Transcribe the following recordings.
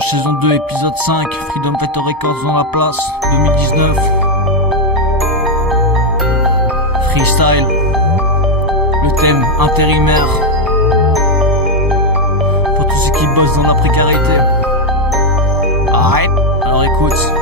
Dimanche saison 2 épisode 5, Freedom Fighter Records dans la place, 2019. Freestyle, le thème intérimaire, pour tous ceux qui bossent dans la précarité. Arrête, alors écoute.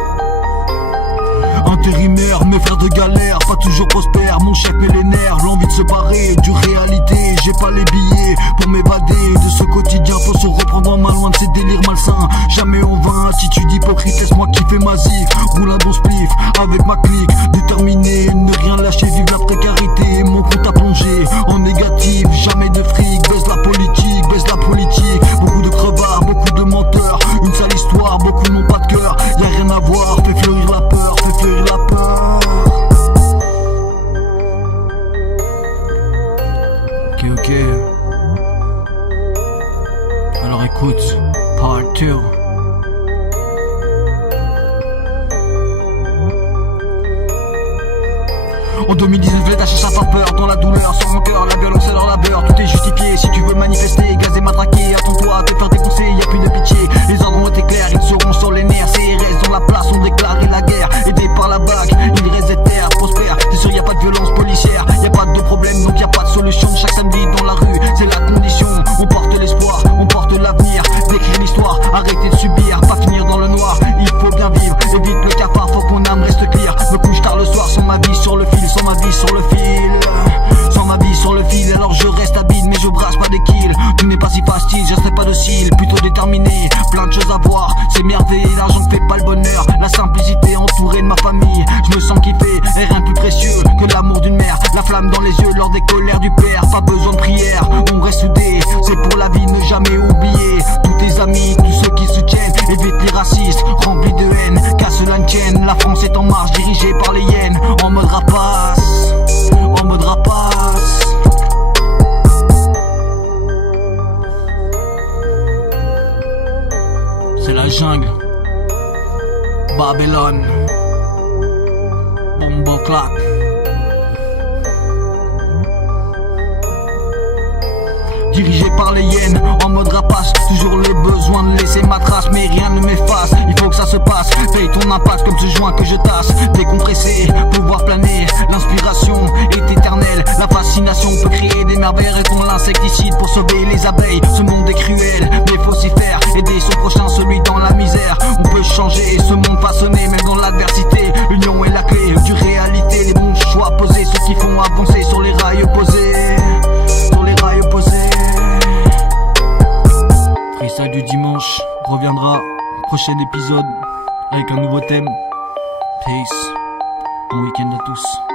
Intérimaire, mes frères de galère, pas toujours prospère, mon chef met les nerfs, l'envie de se barrer, du réalité, j'ai pas les billets pour m'évader de ce quotidien, faut se reprendre en main loin de ces délires malsains, jamais en vain, attitude hypocrite, laisse-moi kiffer ma zif, roule un bon spliff, avec ma clique, déterminé, ne rien lâcher, vive la précarité, mon compte a plongé, en négatif, jamais de fric, baisse la politique, beaucoup de crevards, beaucoup de menteurs, une sale histoire, beaucoup n'ont pas de cœur, y'a rien à voir, fais fleurir la peur, Ok. Alors écoute, part 2. En 2019, l'État cherche à faire peur, dans la douleur, sans rancœur, la violence et leur labeur, tout est justifié. Si tu veux manifester, gazer, matraquer, attends-toi à te faire défoncer, y'a plus de pitié. Les ordres ont été clairs, ils seront sur les nerfs. CRS dans la place, ont déclaré la guerre. Aidés par la bague, ils restent terre, prospèrent. T'es sûr, y'a pas de violence policière, y'a pas de problème, donc y'a pas de solution. Chaque samedi dans la rue, c'est la condition. On porte l'espoir, on porte l'avenir, d'écrire l'histoire, arrêter de subir, pas finir dans le noir. Il faut bien vivre, évite le cafard, faut que mon âme reste clear. Me couche tard le soir, sans ma vie sur le fil. Sans ma vie sur le fil, sans ma vie sur le fil. Alors je reste habile mais je brasse pas des kills. Tout n'est pas si facile, je serai pas docile, plutôt déterminé, plein de choses à voir. C'est merveilleux, l'argent ne fait pas le bonheur. La simplicité entourée de ma famille, je me sens kiffé et rien de plus précieux que l'amour d'une mère. La flamme dans les yeux lors des colères du père. Pas besoin de prière, on reste soudés. C'est pour la vie, ne jamais oublier tous tes amis, tous ceux qui soutiennent. Évite les racistes, remplis de haine, qu'à cela ne tienne. La France est en marche, dirigée par les hyènes, en mode rapace, en mode rapace. C'est la jungle, Babylone, Bombo Clap. Dirigé par les hyènes, en mode rapace. Toujours le besoin de laisser ma trace, mais rien ne m'efface. Il faut que ça se passe, paye ton impact comme ce joint que je tasse. Décompresser, pouvoir planer, l'inspiration est éternelle. La fascination peut créer des merveilles. Répond l'insecticide pour sauver les abeilles. Ce monde est cruel, mais faut s'y faire. Aider son prochain, celui dans la misère. On peut changer ce monde façonné, même dans l'adversité. L'union est la clé du réalité. Les bons choix posés, ceux qui font avancer sur les rails opposés. Sur les rails opposés. Freestyle du dimanche reviendra, prochain épisode avec un nouveau thème. Peace, bon week-end à tous.